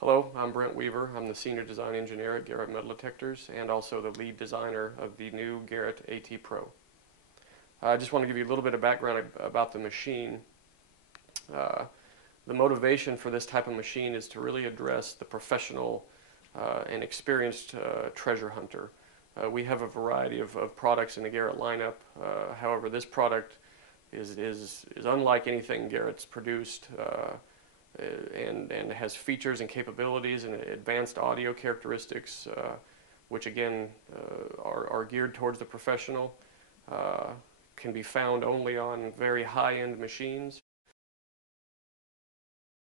Hello, I'm Brent Weaver. I'm the Senior Design Engineer at Garrett Metal Detectors and also the lead designer of the new Garrett AT Pro. I just want to give you a little bit of background about the machine. Uh, the motivation for this type of machine is to really address the professional and experienced treasure hunter. We have a variety of products in the Garrett lineup. However, this product is unlike anything Garrett's produced. And has features and capabilities and advanced audio characteristics, which again are geared towards the professional, can be found only on very high-end machines.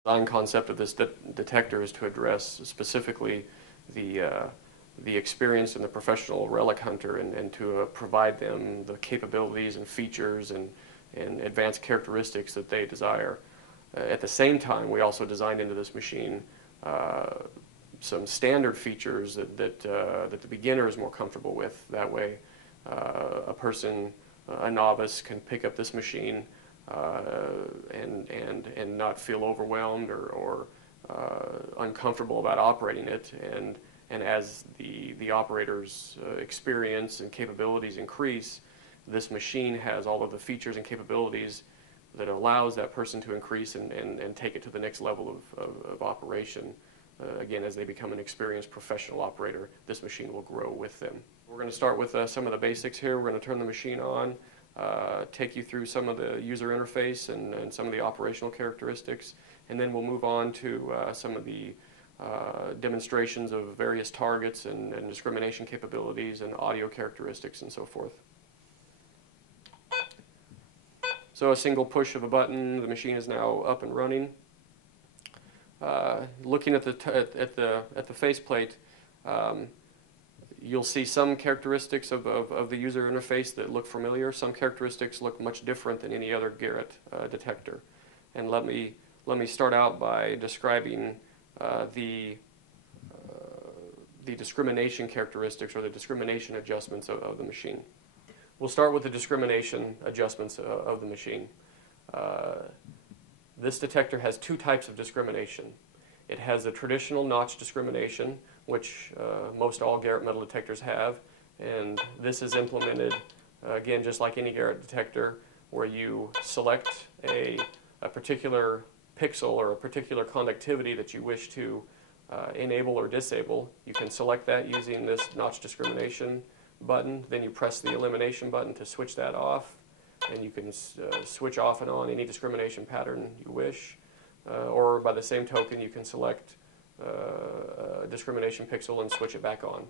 The design concept of this detector is to address specifically the experience and the professional relic hunter and to provide them the capabilities and features and advanced characteristics that they desire. At the same time, we also designed into this machine some standard features that the beginner is more comfortable with. That way, a person, a novice, can pick up this machine and not feel overwhelmed or uncomfortable about operating it. And as the operator's experience and capabilities increase, this machine has all of the features and capabilities that allows that person to increase and take it to the next level of operation. Again, as they become an experienced professional operator, this machine will grow with them. We're going to start with some of the basics here. We're going to turn the machine on, take you through some of the user interface and some of the operational characteristics, and then we'll move on to some of the demonstrations of various targets and discrimination capabilities and audio characteristics and so forth. So a single push of a button, the machine is now up and running. Looking at the faceplate, you'll see some characteristics of the user interface that look familiar. Some characteristics look much different than any other Garrett detector. And let me start out by describing the discrimination characteristics or the discrimination adjustments of the machine. We'll start with the discrimination adjustments of the machine. This detector has two types of discrimination. It has the traditional notch discrimination, which most all Garrett metal detectors have, and this is implemented, again, just like any Garrett detector, where you select a particular pixel or a particular conductivity that you wish to enable or disable. You can select that using this notch discrimination button, then you press the elimination button to switch that off, and you can switch off and on any discrimination pattern you wish, or by the same token you can select a discrimination pixel and switch it back on.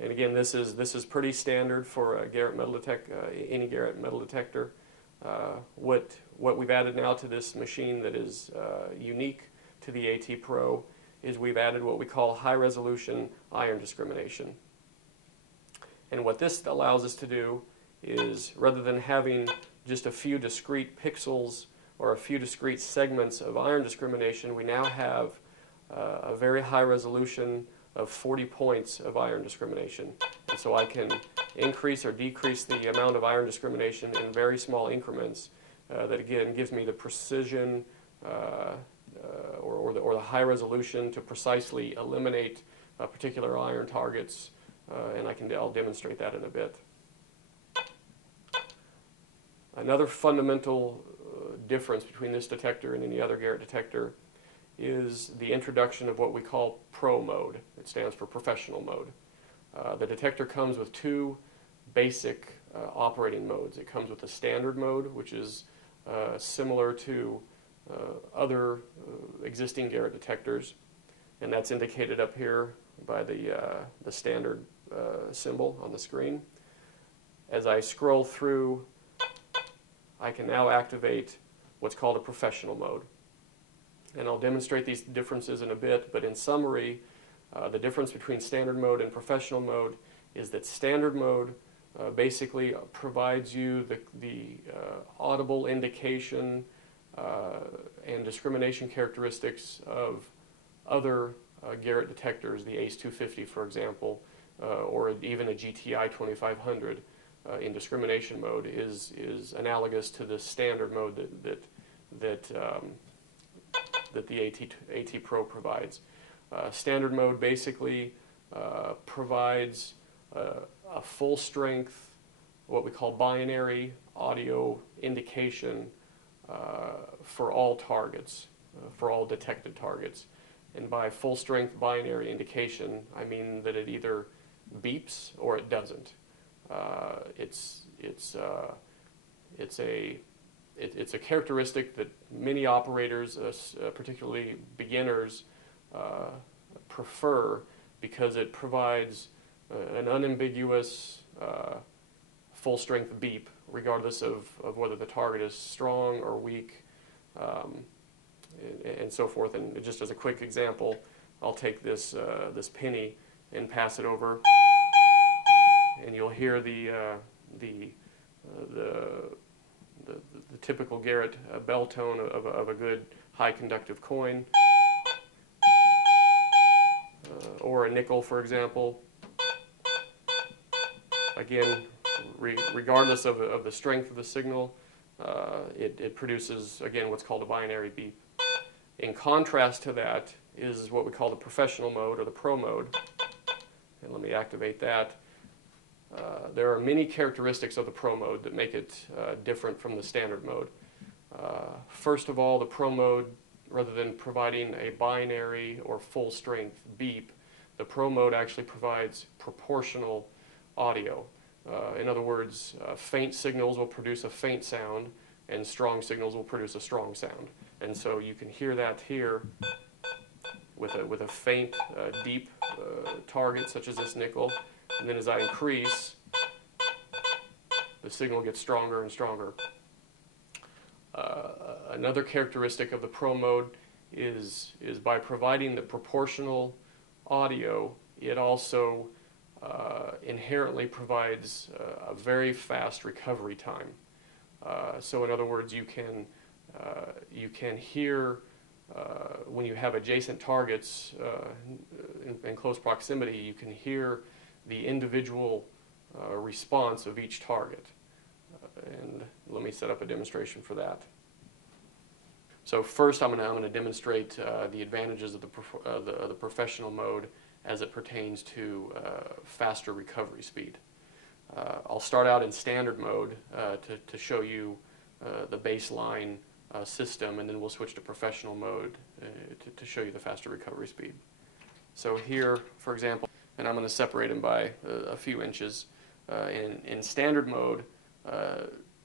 And again, this is pretty standard for a Garrett metal any Garrett metal detector. What we've added now to this machine that is unique to the AT Pro is we've added what we call high resolution iron discrimination. And what this allows us to do is, rather than having just a few discrete pixels or a few discrete segments of iron discrimination, we now have a very high resolution of 40 points of iron discrimination. And so I can increase or decrease the amount of iron discrimination in very small increments that again gives me the precision or the high resolution to precisely eliminate particular iron targets. And I'll demonstrate that in a bit. Another fundamental difference between this detector and any other Garrett detector is the introduction of what we call Pro mode. It stands for professional mode. The detector comes with two basic operating modes. It comes with a standard mode, which is similar to other existing Garrett detectors, and that's indicated up here by the standard symbol on the screen. As I scroll through, I can now activate what's called a professional mode. And I'll demonstrate these differences in a bit, but in summary, the difference between standard mode and professional mode is that standard mode basically provides you the audible indication and discrimination characteristics of other Garrett detectors, the ACE 250 for example, or even a GTI 2500 in discrimination mode is analogous to the standard mode that that the AT Pro provides. Standard mode basically provides a full strength, what we call binary audio indication for all targets, for all detected targets. And by full strength binary indication, I mean that it either beeps or it doesn't. It's a characteristic that many operators, particularly beginners, prefer because it provides an unambiguous full strength beep, regardless of whether the target is strong or weak, and so forth. And just as a quick example, I'll take this penny and pass it over, and you'll hear the typical Garrett bell tone of a good high conductive coin, or a nickel, for example. Again, regardless of the strength of the signal, it produces, again, what's called a binary beep. In contrast to that is what we call the professional mode, or the pro mode. And let me activate that. There are many characteristics of the pro mode that make it different from the standard mode. First of all, the pro mode, rather than providing a binary or full strength beep, the pro mode actually provides proportional audio. In other words, faint signals will produce a faint sound, and strong signals will produce a strong sound. And so you can hear that here with a faint, deep target, such as this nickel. And then as I increase, the signal gets stronger and stronger. Another characteristic of the pro mode is by providing the proportional audio, it also inherently provides a very fast recovery time. So in other words, you can hear when you have adjacent targets in close proximity, you can hear the individual response of each target. And let me set up a demonstration for that. So first, I'm going to demonstrate the advantages of the professional mode as it pertains to faster recovery speed. I'll start out in standard mode to show you the baseline system, and then we'll switch to professional mode to show you the faster recovery speed. So here, for example, and I'm going to separate them by a few inches. In standard mode,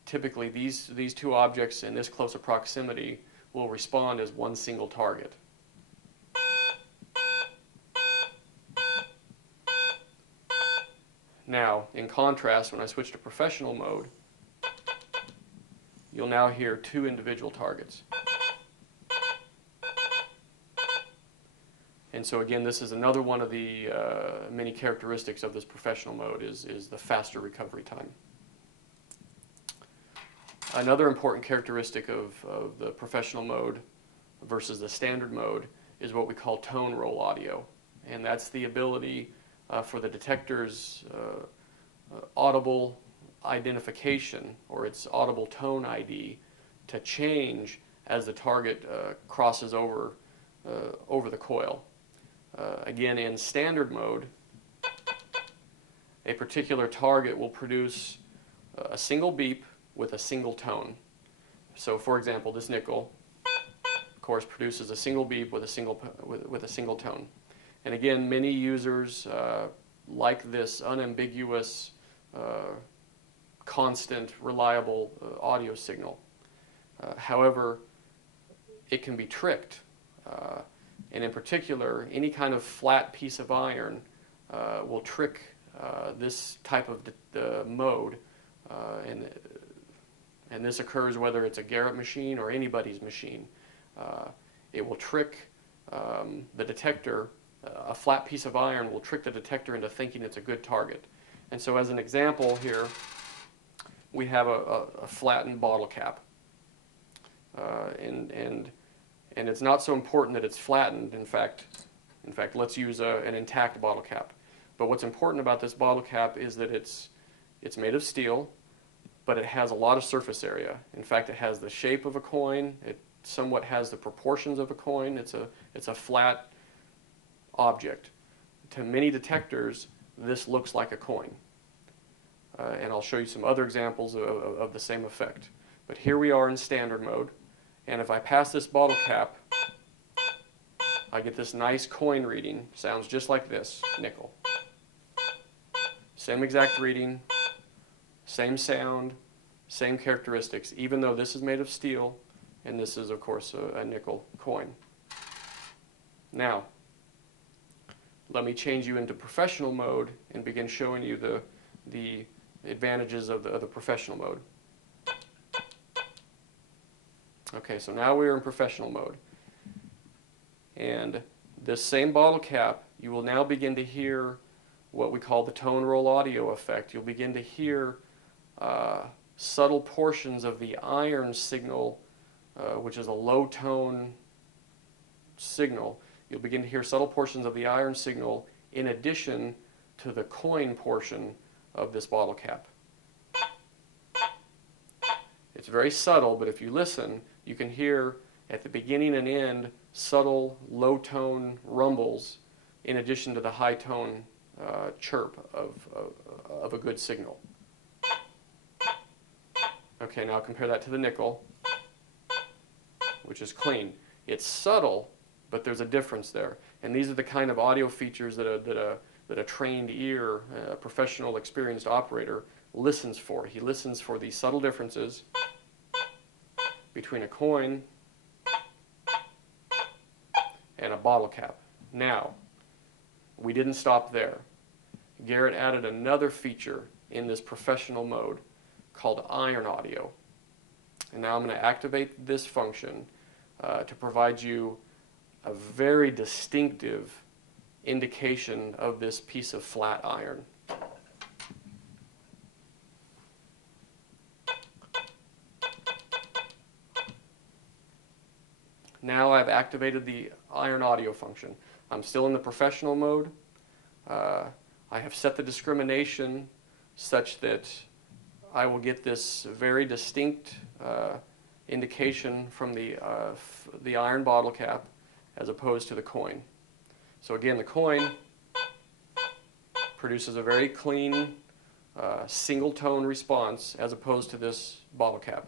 typically these two objects in this close of proximity will respond as one single target. Now, in contrast, when I switch to professional mode, you'll now hear two individual targets. And so again, this is another one of the many characteristics of this professional mode is the faster recovery time. Another important characteristic of the professional mode versus the standard mode is what we call tone roll audio. And that's the ability for the detector's audible identification, or its audible tone ID, to change as the target crosses over the coil. Again, in standard mode, a particular target will produce a single beep with a single tone. So, for example, this nickel, of course, produces a single beep with a single tone. And again, many users like this unambiguous, constant, reliable audio signal. However, it can be tricked. And in particular, any kind of flat piece of iron will trick this type of mode. And this occurs whether it's a Garrett machine or anybody's machine. It will trick the detector. A flat piece of iron will trick the detector into thinking it's a good target. And so as an example here, we have a flattened bottle cap. And it's not so important that it's flattened. In fact, let's use an intact bottle cap. But what's important about this bottle cap is that it's made of steel, but it has a lot of surface area. In fact, it has the shape of a coin. somewhat has the proportions of a coin. It's a flat object. To many detectors, this looks like a coin. And I'll show you some other examples of the same effect. But here we are in standard mode, and if I pass this bottle cap, I get this nice coin reading. Sounds just like this, nickel. Same exact reading, same sound, same characteristics, even though this is made of steel and this is, of course, a nickel coin. Now, let me change you into professional mode and begin showing you the advantages of the professional mode. Okay, so now we're in professional mode. And this same bottle cap, you will now begin to hear what we call the tone roll audio effect. You'll begin to hear subtle portions of the iron signal, which is a low tone signal. You'll begin to hear subtle portions of the iron signal in addition to the coin portion of this bottle cap. It's very subtle, but if you listen, you can hear at the beginning and end subtle low tone rumbles in addition to the high tone chirp of a good signal. Okay, now compare that to the nickel, which is clean. It's subtle, but there's a difference there. And these are the kind of audio features that a trained ear, a professional, experienced operator listens for. He listens for these subtle differences between a coin and a bottle cap. Now, we didn't stop there. Garrett added another feature in this professional mode called iron audio. And now I'm going to activate this function to provide you a very distinctive indication of this piece of flat iron. Now I've activated the iron audio function. I'm still in the professional mode. I have set the discrimination such that I will get this very distinct indication from the iron bottle cap as opposed to the coin. So again, the coin produces a very clean single tone response as opposed to this bottle cap.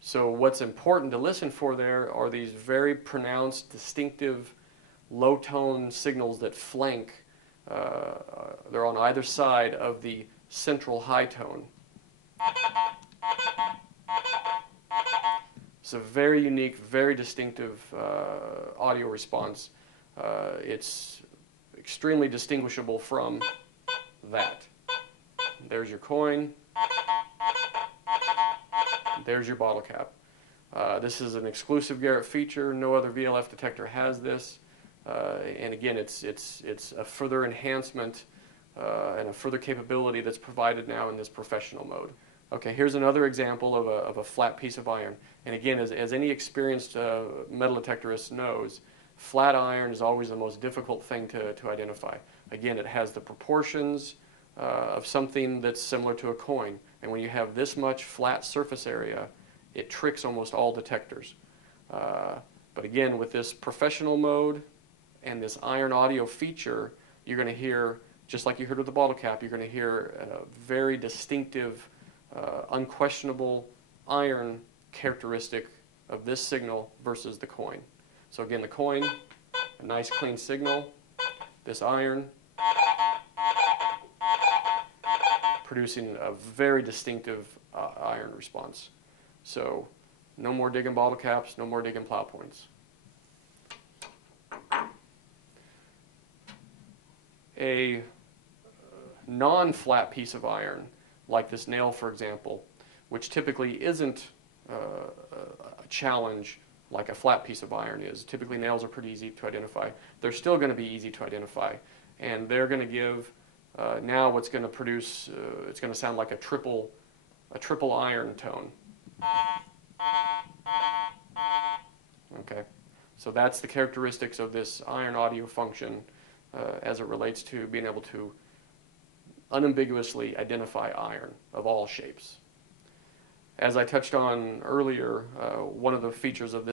So what's important to listen for there are these very pronounced, distinctive, low-tone signals that flank. They're on either side of the central high tone. It's a very unique, very distinctive audio response. It's extremely distinguishable from that. There's your coin. There's your bottle cap. This is an exclusive Garrett feature. No other VLF detector has this. And again, it's a further enhancement and a further capability that's provided now in this professional mode. Okay, here's another example of a flat piece of iron. And again, as any experienced metal detectorist knows, flat iron is always the most difficult thing to identify. Again, it has the proportions of something that's similar to a coin. And when you have this much flat surface area, it tricks almost all detectors. But again, with this professional mode and this iron audio feature, you're going to hear, just like you heard with the bottle cap, you're going to hear a very distinctive, unquestionable iron characteristic of this signal versus the coin. So again, the coin, a nice clean signal. This iron, producing a very distinctive iron response. So no more digging bottle caps, no more digging plow points. A non-flat piece of iron, like this nail, for example, which typically isn't a challenge like a flat piece of iron is. Typically nails are pretty easy to identify. They're still going to be easy to identify, and they're going to give now what's going to produce, it's going to sound like a triple iron tone. Okay, so that's the characteristics of this iron audio function as it relates to being able to unambiguously identify iron of all shapes. As I touched on earlier, one of the features of